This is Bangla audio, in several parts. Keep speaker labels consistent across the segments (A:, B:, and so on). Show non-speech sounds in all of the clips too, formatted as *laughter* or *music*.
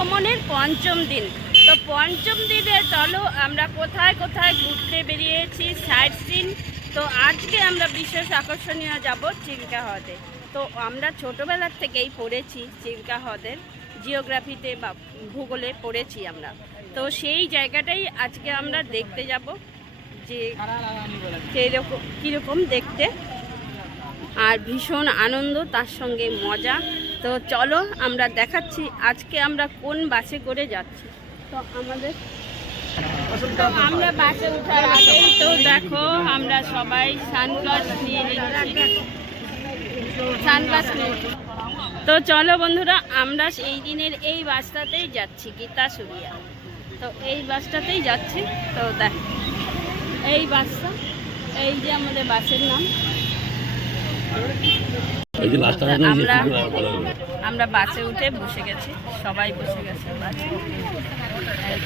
A: ভ্রমণের পঞ্চম দিন। তো পঞ্চম দিনে চলো, আমরা কোথায় কোথায় ঘুরতে বেরিয়েছি সাইট সিন তো আজকে আমরা বিশেষ আকর্ষণীয় যাব চিল্কা হ্রদে। তো আমরা ছোটোবেলার থেকেই পড়েছি চিল্কা হ্রদের। জিওগ্রাফিতে বা ভূগোলে পড়েছি আমরা। তো সেই জায়গাটাই আজকে আমরা দেখতে যাব। যে কীরকম কীরকম দেখতে। আর ভীষণ আনন্দ, তার সঙ্গে মজা। তো চলো আমরা দেখাচ্ছি আজকে আমরা কোন বাসে করে যাচ্ছি। তো আমাদের তো আমরা বাসে ওঠার আগে তো দেখো আমরা সবাই সানগ্লাস নিয়ে সানগ্লাস তো চলো বন্ধুরা, আমরা এই দিনের এই বাসটাতেই যাচ্ছি, গীতা সুরিয়া। তো এই বাসটাতেই যাচ্ছি। তো দেখ, এই বাসটা, এই যে আমাদের বাসের নাম। আমরা আমরা বাসে উঠে বসে গেছি সবাই বসে গেছে বাসে এই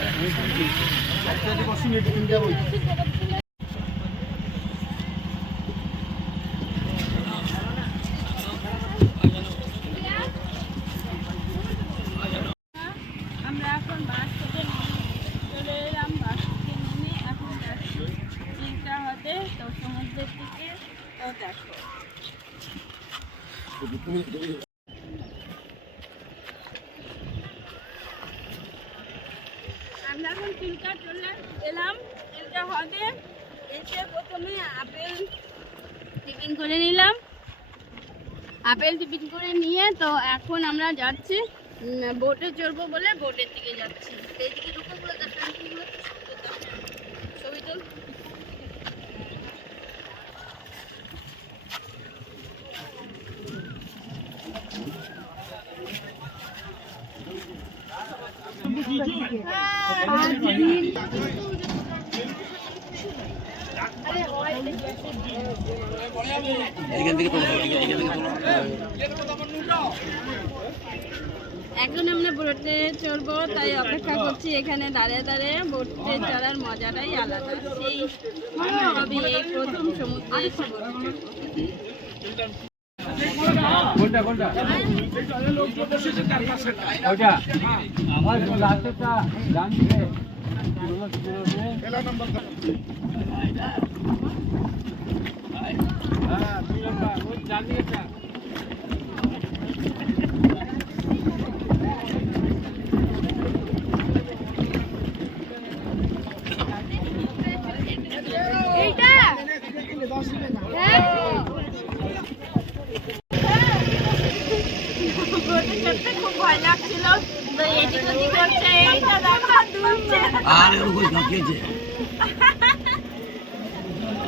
A: তো। আমরা এখন বাস থেকে নেমে চলে এলাম বাস থেকে নেমে এখন যাচ্ছি চিন্তা হতে তো সমুদ্রের দিকে তো দেখো আমরা এখন চিল্কা চলে এলাম। চিল্কা হ্রদে এসে প্রথমে আপেল টিফিন করে নিলাম। আপেল টিফিন করে নিয়ে তো এখন আমরা যাচ্ছি। বোটে চড়বো বলে বোটের দিকে যাচ্ছি। এইদিকে ঢুকে
B: এখান
A: আমরা বোটে চড়বো, তাই অপেক্ষা করছি এখানে দাঁড়িয়ে দাঁড়িয়ে। বোটে চড়ার মজাটাই আলাদা। সেই প্রথম সমুদ্রে বোটে চড়বো।
C: ওটা আমার রাস্তাটা ডান দিকে হ্যাঁ।
A: চড়তে খুব ভয় লাগছিল। তো এদিক ওদিক করছে এইটা দেখা দুলছে
B: আর এর কই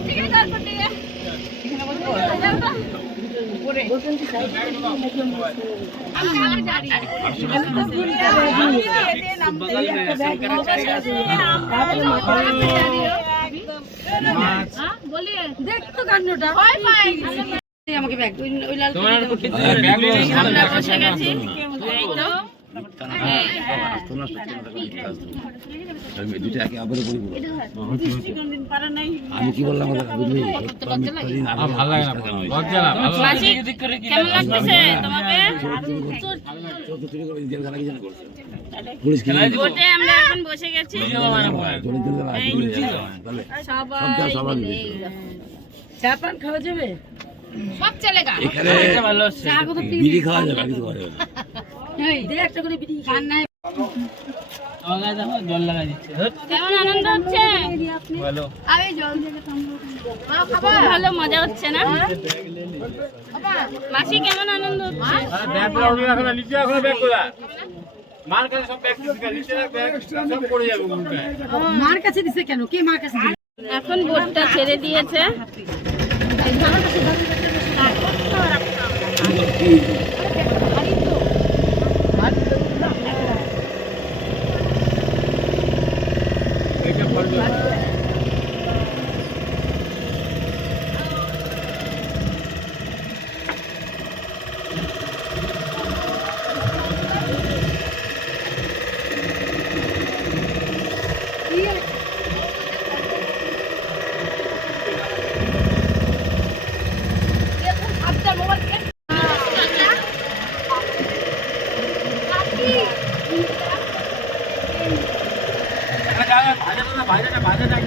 A: ঠিক আছে তারপর ঠিক আছে আমরা বসে গেছি এই তো
B: আমি দুটো একে অপরে পরিপূরক। আমি কি বললাম ওদের বুঝলি
C: আমার ভালো লাগে না। লজ্জা না ভালো
A: মাসি কেমন লাগতেছে তোমাকে?
B: চুরি করে জেলখানা কি
A: আমরা এখন বসে গেছি।
B: চলে চলে যাবে, সব। এখানে বিড়ি খাওয়া যাবে খাওয়া যাবে
A: হচ্ছে?
C: ভালো।
A: মজা হচ্ছে না? মাসি কেমন আনন্দ হচ্ছে?
C: ব্যাগগুলো উঠে রাখো না নিচে রাখো না ব্যাগগুলো মার কাছে সব ব্যাগ দিচ্ছে নিচে রাখ ব্যাগ সব পড়ে যাবে উল্টে
D: মার কাছে দিছে কেন? কে মার কাছে দিছে
A: এখন বোটটা ছেড়ে দিয়েছে
C: এটা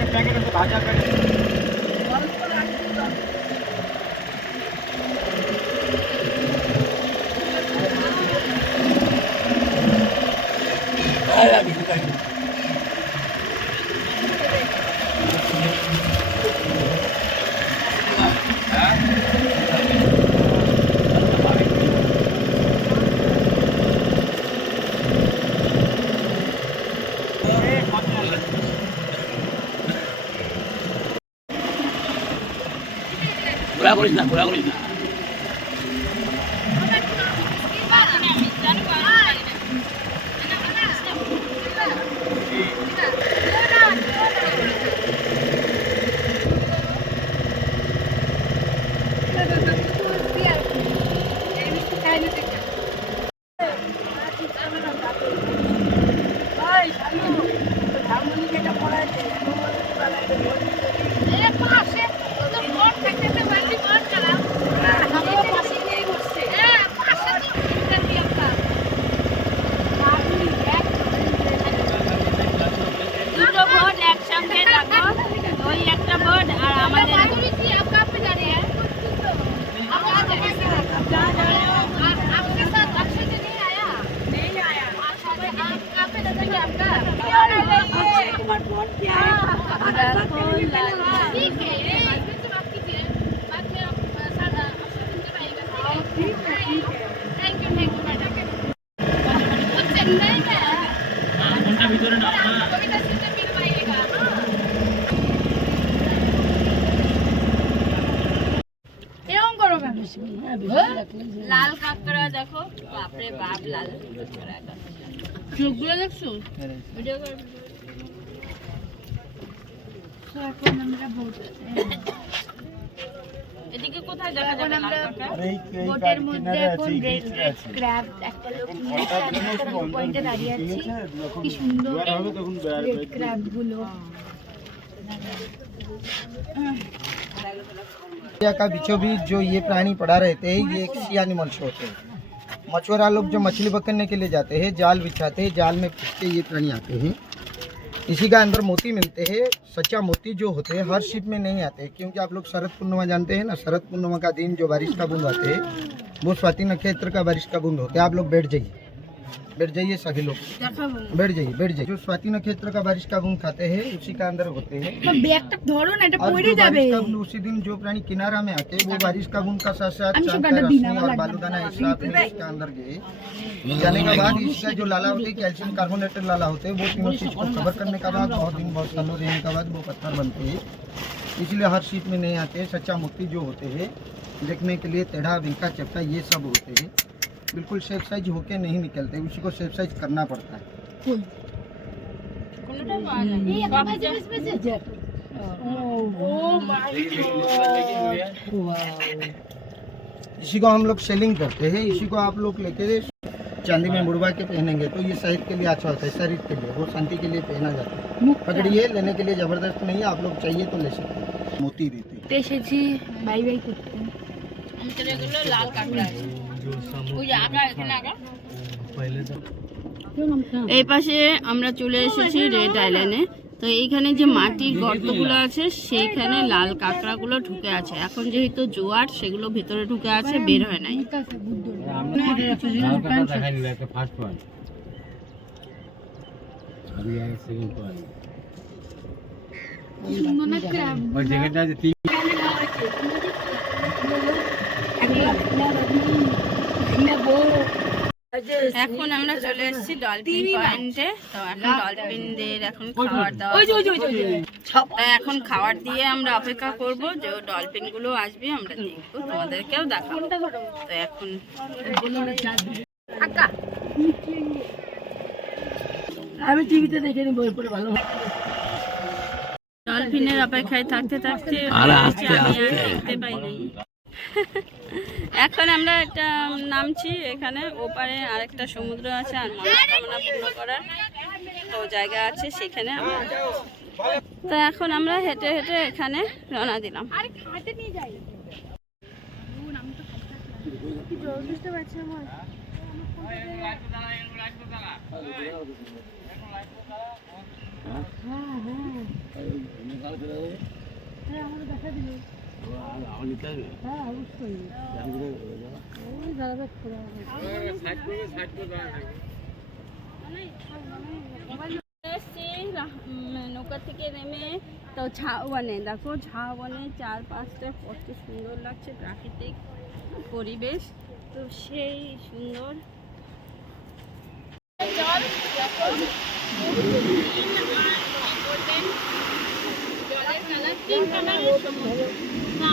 C: ভাজাটা ভাজাটা একটা প্যাকেট আছে ভাজা প্যাকেট
B: ঘোরা করিস না ঘোরা করিস না
A: দুটো বোর্ড একসঙ্গে দেখো ওই একটা বোর্ড আর আমাদের
B: ফোনটা ভিতরে না
D: এরকম করো কেন
A: লাল কাঁকড়া দেখো বাপরে বাপ লাল কাঁকড়া একদম।
D: চোখগুলো দেখছো
A: ভিডিও কর
D: এখন আমরা ভোট
A: এদিকে কোথায় দেখা যাবে লাল কাঁকড়া
D: বোটের মধ্যে এখন রেড রেড ক্র্যাব একটা লোক নিয়ে একটা পয়েন্টে দাঁড়িয়ে আছি কি সুন্দর রেড ক্র্যাব গুলো
E: इंडिया का बीचों बीच जो ये प्राणी पड़ा रहते हैं ये एक सी एनिमल्स होते हैं मछुआरा लोग जो मछली पकड़ने के लिए जाते हैं, जाल बिछाते हैं, जाल में के ये प्राणी आते हैं। इसी का अंदर मोती मिलते हैं, सच्चा मोती जो होते हैं, हर शिप में नहीं आते, क्योंकि आप लोग शरद पूर्णिमा जानते हैं ना, शरद पूर्णिमा का दिन जो बारिश का बूंद आते हैं, वो स्वाति नक्षत्र का बारिश का बूंद होते हैं, आप लोग बैठ जाइए। बैठ जाइए सभी लोग। बैठ जाइए बैठ जाइए। जो स्वाति नक्षत्र का बारिश का गुण खाते हैं उसी का अंदर होते हैं। उसी दिन जो प्राणी किनारा में आते हैं वो बारिश का गुण का साथ साथ जाने के बाद इसका जो लाला होते कैल्शियम कार्बोनेटेड लाला होते हैं वो तीनों चीज़ को कवर करने के बाद बहुत दिन बहुत सालों रहने के बाद वो पत्थर बनते हैं। इसलिए हर शीत में नहीं आते सच्चा मुक्ति जो होते हैं देखने के लिए टेढ़ा बिंका चपटा ये सब होते हैं। बिल्कुल सेफ़ साइज़ होके नहीं निकलते उसी को सेफ़ साइज़ करना पड़ता है। इसी को हम लोग सेलिंग करते हैं इसी को आप लोग लेके चांदी में मुड़वा के पहनेंगे तो ये सेहत के लिए अच्छा होता है शरीर के लिए वो शांति के लिए पहना जाता है। पकड़िए लेने के लिए ज़बरदस्त नहीं है आप लोग चाहिए तो ले सकते हैं। मोती देते हैं।
D: जी बाई बाई
A: करते हैं। लाल काटना আছে ওই যে আগা এখানে আগা এই পাশে আমরা চলে এসেছি রেড আইল্যান্ডে তো এইখানে যে মাটির গর্তগুলো আছে সেইখানে লাল কাঁকড়াগুলো ঢুকে আছে। এখন যেহেতু জোয়ার সেগুলো ভিতরে ঢুকে আছে বের হয় নাই।
C: দিল একটা ফার্স্ট পয়েন্ট আমি সেকেন্ড পয়েন্ট ওই যেখানটা আছে তিন
A: এখন আমরা চলে এসেছি ডলফিন পয়েন্টে তো এখন ডলফিনদের এখন খাবার দাওয়া তো এখন খাবার দিয়ে আমরা অপেক্ষা করব যে ডলফিনগুলো আসবে আমরা দেখব তোমাদেরকেও দেখাবো। তো এখন
D: আমি টিভিতে দেখে নিব এরপরে ভালো
A: ডলফিনের অপেক্ষায় থাকতে থাকতে
B: আরে আস্তে
A: আমি আর দেখতে পাই নাই এখন আমরা একটা নামছি এখানে। ওপারে আরেকটা সমুদ্র আছে আর মনস্কামনা পূর্ণ করার তো জায়গা আছে সেখানে আমরা তো এখন আমরা হেঁটে হেঁটে এখানে রওনা দিলাম। এসছি রা- উম, নৌকা থেকে নেমে তো ঝাউবনে, দেখো ঝাউবনে চারপাশটা কত সুন্দর লাগছে প্রাকৃতিক পরিবেশ। তো সেই সুন্দর। জল যখন green আর golden জলের কালার তিন কালারের সমুদ্র তো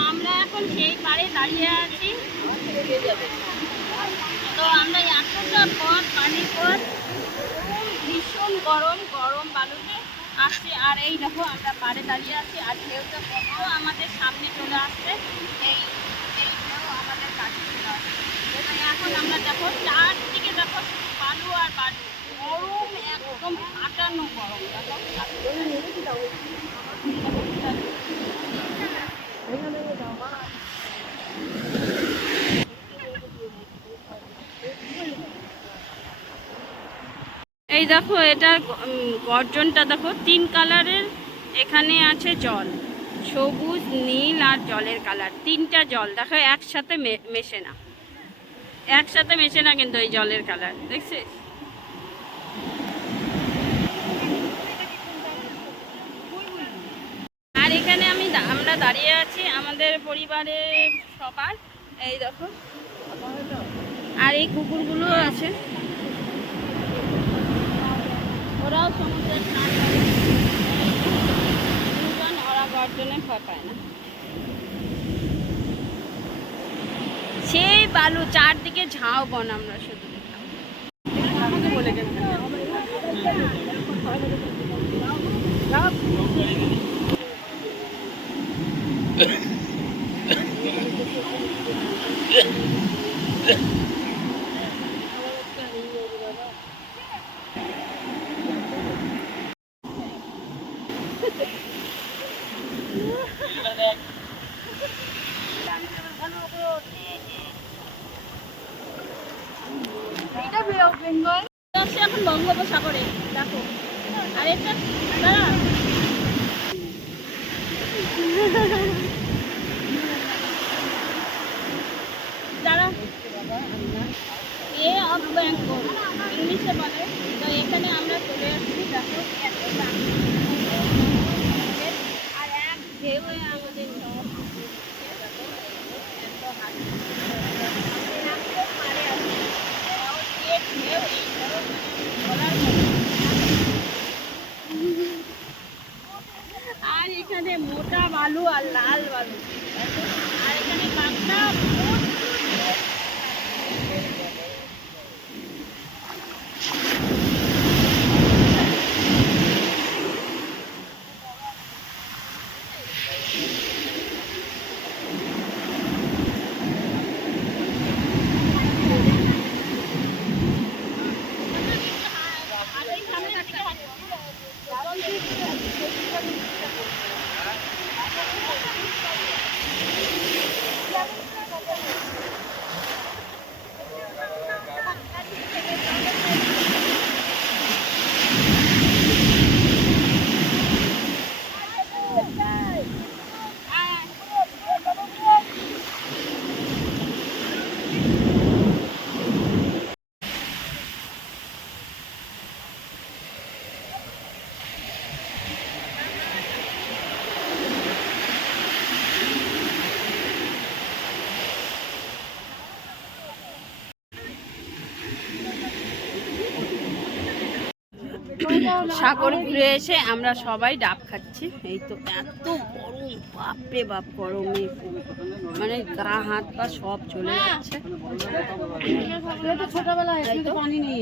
A: আমরা এখন সেই পাড়ে দাঁড়িয়ে আছি। তো আমরা এতটা পথ, পানির পথ ভীষণ গরম গরম বালুতে আসছে। আর এই দেখো, আমরা পাড়ে দাঁড়িয়ে আছি। আর ঢেউটা কত আমাদের সামনে চলে আসছে। এই এই ঢেউ আমাদের কাছে চলে আসছে। এখন আমরা দেখো, চারদিকে দেখো, বালু আর বালু। গরম একদম ফাটানো গরম। দেখো এই দেখো, এটা গর্জনটা দেখো, তিন কালারের, এখানে আছে জল। সবুজ, নীল আর জলের কালার, তিনটা জল। দেখো, একসাথে মেশে না। একসাথে মেশে না কিন্তু এই জলের কালার, দেখছিস আর এখানে আমি দা- আমরা দাঁড়িয়ে আছি আমাদের পরিবারের সবার। এই দেখো। আর এই কুকুরগুলো আছে। ওরাও সমুদ্রে স্নান করে। ওরা গর্জনে ভয় পায় না। সেই বালু, চারদিকে ঝাউ বন আমরা শুধু দেখলাম। যাচ্ছে *laughs* এখানে আমরা চলে আসছি। দেখো আর এক ঢেউয়ে আমাদের। আর এখানে মোটা বালু আর লাল বালু দেখো। আর এখানে কাঁকড়া প্রচুর সাগর ঘুরে এসে আমরা সবাই ডাব খাচ্ছি। এই তো এত গরম বাপরে বাপ গরমে। মানে গা হাত পা সব চলে যাচ্ছে।
D: ছোটবেলায়
A: তাই তো?
D: পানি নেই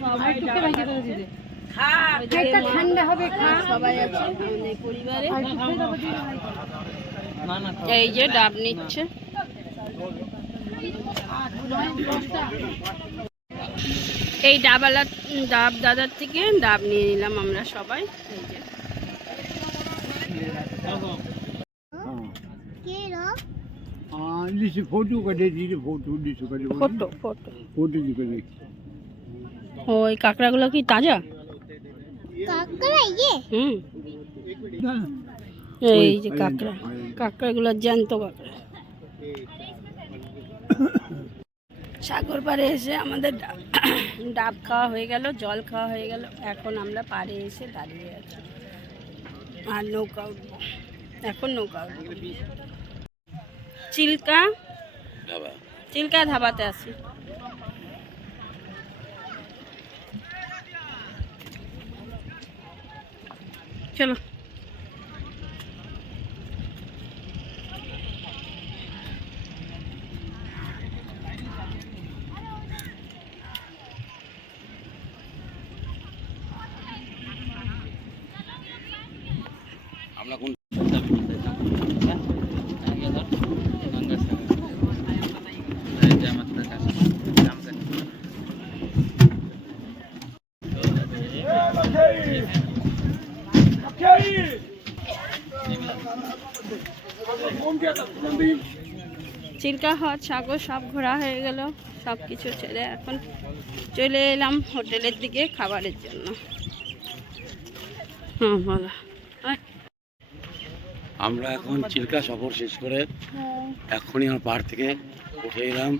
A: সবাই ডাব খাচ্ছে।
D: পেটটা ঠান্ডা হবে
A: সবাই আছে পরিবারে। এই যে ডাব নিচ্ছে। এই ডাবালা ডাব দাদার থেকে ডাব নিয়ে নিলাম আমরা সবাই। ওই কাঁকড়াগুলো কি তাজা?
D: ইয়ে।
A: এই যে কাঁকড়া। কাঁকড়াগুলো জ্যান্ত কাঁকড়া। সাগর পাড়ে এসে আমাদের ডাব খাওয়া হয়ে গেল জল খাওয়া হয়ে গেল। এখন আমরা পাড়ে এসে দাঁড়িয়ে আছি। আর নৌকা উঠবো। এখন নৌকা উঠবো। চিল্কা? চিল্কা ধাবাতে আছি। চলো
B: আমরা কোন
A: চিল্কা হ্রদ সাগর সব ঘোরা হয়ে গেল সব কিছু ছেড়ে এখন চলে এলাম হোটেলের দিকে খাবারের জন্য। হ্যাঁ বলো।
B: আমরা এখন চিল্কা সফর শেষ করে এখনই আমার পাহাড় থেকে উঠে এলাম।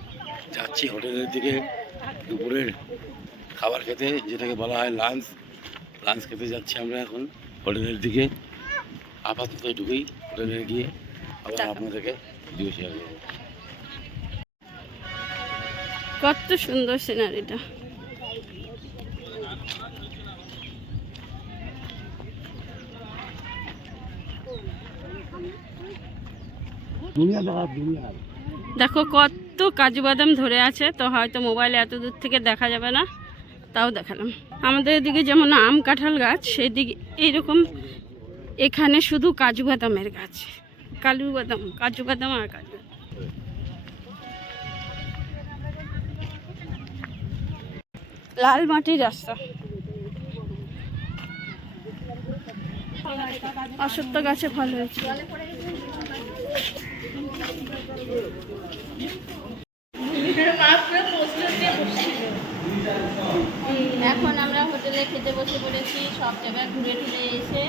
B: যাচ্ছি হোটেলের দিকে। দুপুরের খাবার খেতে যেটাকে বলা হয় লাঞ্চ লাঞ্চ খেতে যাচ্ছি আমরা এখন হোটেলের দিকে। আপাতত ঢুকেই হোটেলে গিয়ে আবার আপনাদেরকে ভিডিও শেয়ার করব
A: কত সুন্দর সিনারিটা।
B: দেখো
A: কত কাজু বাদাম ধরে আছে তো হয়তো মোবাইলে এত দূর থেকে দেখা যাবে না তাও দেখালাম। আমাদের এদিকে যেমন আম কাঁঠাল গাছ সেদিকে এইরকম এখানে শুধু কাজু বাদামের গাছ কালু বাদাম কাজু বাদাম আর কাজু। লাল মাটির রাস্তা। অসত্য গাছে ফল হয়েছে। এখন আমরা হোটেলে খেতে বসে পড়েছি সব জায়গায় ঘুরে ঘুরে এসে।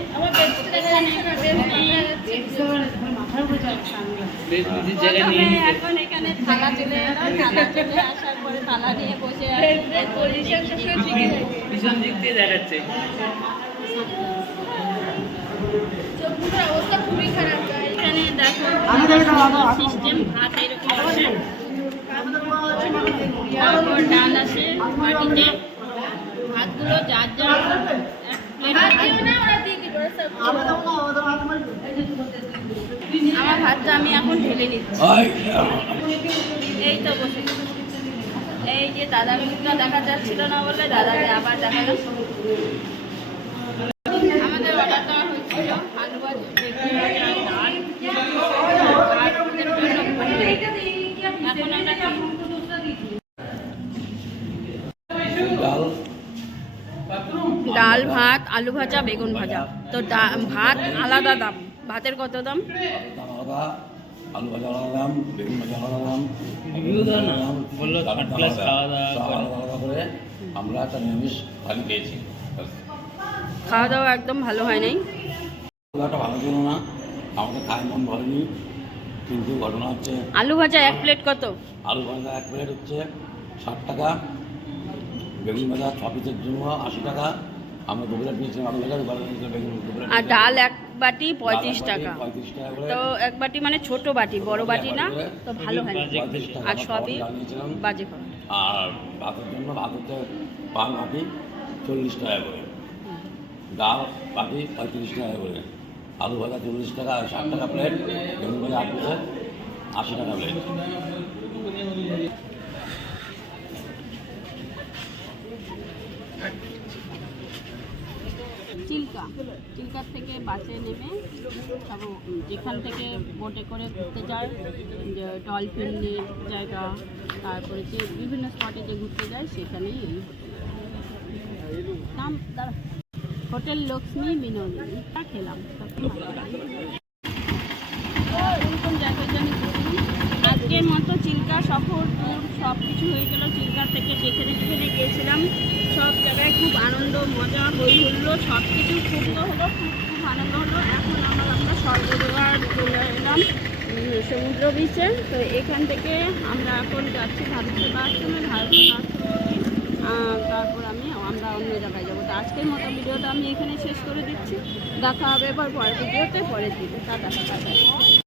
A: এখন এখানে থালা চলে এলো থালা চলে পরে থালা নিয়ে বসে
F: পিছন দিক দিয়ে দেখাচ্ছে।
A: এখানে দেখো সিস্টেম ভাত এরকম আছে। তারপর ডাল আছে বাটিতে ভাতগুলো যার যার আমার ভাতটা আমি এখন ঢেলে নিচ্ছি। এই তো বসে। এই যে দাদা মুখটা দেখা যাচ্ছিল না বলে দাদাকে আবার দেখালাম আমাদের অর্ডার দেওয়া হয়েছিল আলু ভাজি বেগুন ভাজা, ডাল। এখন আমরা ভাত আলু ভাজা বেগুন ভাজা। তো ভাত আলাদা দাম। ভাতের কত দাম?
B: আলু ভাজা আলাদা বেগুন ভাজা আলাদা। সব
F: করে।
B: আমরা একটা নিরামিষ থালি পেয়েছি
A: খাওয়া দাওয়া একদম ভালো হয় নাই
B: একটা ভালো ছিল না আমাকে খায় মন ভরেনি কিন্তু ঘটনা হচ্ছে
A: আলু ভাজা এক প্লেট কত
B: আলু ভাজা এক প্লেট হচ্ছে ষাট টাকা বেগুন ভাজা ছ পিসের জন্য আশি টাকা আমরা দু প্লেট নিয়েছিলাম আলু ভাজা বেগুন
A: আর ডাল এক বাটি পঁয়ত্রিশ টাকা। তো এক বাটি মানে ছোট বাটি বড় বাটি না? তো ভালো হয়। আর সবই বাজে
B: আর ভাতের জন্য ভাত হচ্ছে পান বাটি চল্লিশ টাকা করে। ডাল বাটি পঁয়ত্রিশ টাকা করে। আলু ভাজা চল্লিশ টাকা ষাট টাকা প্লেট বেগুন ভাজা আট পিসের আশি টাকা প্লেট
A: চিল্কা চিল্কার থেকে বাসে নেমে সব যেখান থেকে বোটে করে ঘুরতে যায় ডলফিনের জায়গা, তারপরে যে বিভিন্ন স্পটে যে ঘুরতে যায়, সেখানেই এই হোটেল নাম হোটেল লক্ষ্মী বিনোদিনী। খেলাম। ভালো এরকম জায়গায় যে আমি তো চিল্কা সফর ট্যুর সব কিছু হয়ে গেল। চিল্কা থেকে যেখানে যেখানে গিয়েছিলাম, সব জায়গায় খুব আনন্দ, মজা হই হুল্লো সব কিছু খুব হলো, খুব খুব আনন্দ হলো। এখন আমরা আমরা স্বর্গদ্বার চলে এলাম সমুদ্র বিচে তো এখান থেকে আমরা এখন যাচ্ছি ভারতের আশ্রমে ভারতের তারপর আমি, আমরা অন্য জায়গায় যাব। তো আজকের মতো ভিডিওটা আমি এখানে শেষ করে দিচ্ছি। দেখা হবে এবার পরের ভিডিওতে, পরের দিকে টাটা টাটা।